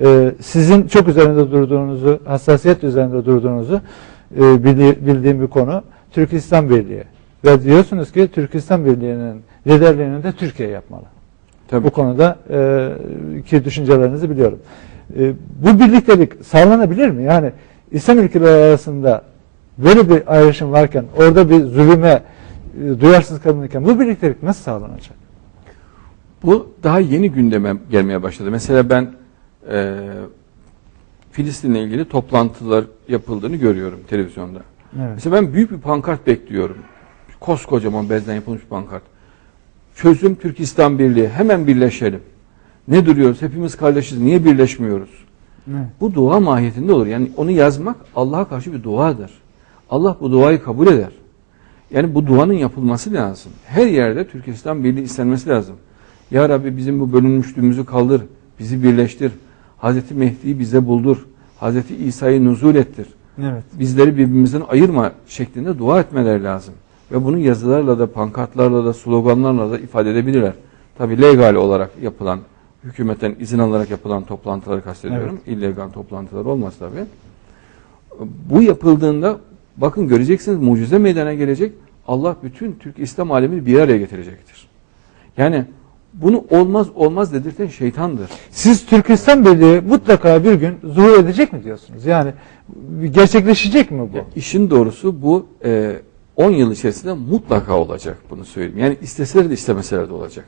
e, sizin çok üzerinde durduğunuzu, hassasiyet üzerinde durduğunuzu e, bildiğim bir konu Türkistan Birliği. Ve diyorsunuz ki Türkistan Birliği'nin liderliğini de Türkiye yapmalı. Tabii. Bu konuda e, ki düşüncelerinizi biliyorum. E, bu birliktelik sağlanabilir mi? Yani İslam ülkeleri arasında böyle bir ayrışım varken, orada bir zulüme e, duyarsız kalınırken bu birliktelik nasıl sağlanacak? Bu daha yeni gündeme gelmeye başladı. Mesela ben e, Filistin'le ilgili toplantılar yapıldığını görüyorum televizyonda. Evet. Mesela ben büyük bir pankart bekliyorum. Koskocaman bezden yapılmış pankart. Çözüm Türkistan Birliği. Hemen birleşelim. Ne duruyoruz? Hepimiz kardeşiz. Niye birleşmiyoruz? Evet. Bu dua mahiyetinde olur. Yani onu yazmak Allah'a karşı bir duadır. Allah bu duayı kabul eder. Yani bu duanın yapılması lazım. Her yerde Türkistan Birliği istenmesi lazım. Ya Rabbi bizim bu bölünmüşlüğümüzü kaldır, bizi birleştir. Hazreti Mehdi'yi bize buldur. Hazreti İsa'yı nuzul ettir. Evet. Bizleri birbirimizden ayırma şeklinde dua etmeleri lazım. Ve bunu yazılarla da, pankartlarla da, sloganlarla da ifade edebilirler. Tabi legal olarak yapılan, hükümetten izin alarak yapılan toplantıları kastediyorum. İllegal toplantılar olmaz tabi. Bu yapıldığında bakın göreceksiniz mucize meydana gelecek. Allah bütün Türk İslam alemini bir araya getirecektir. Yani bunu olmaz olmaz dedirten şeytandır. Siz Türkistan Birliği mutlaka bir gün zuhur edecek mi diyorsunuz? Yani gerçekleşecek mi bu? Ya işin doğrusu bu e, 10 yıl içerisinde mutlaka olacak bunu söyleyeyim. Yani isteseler de istemeseler de olacak.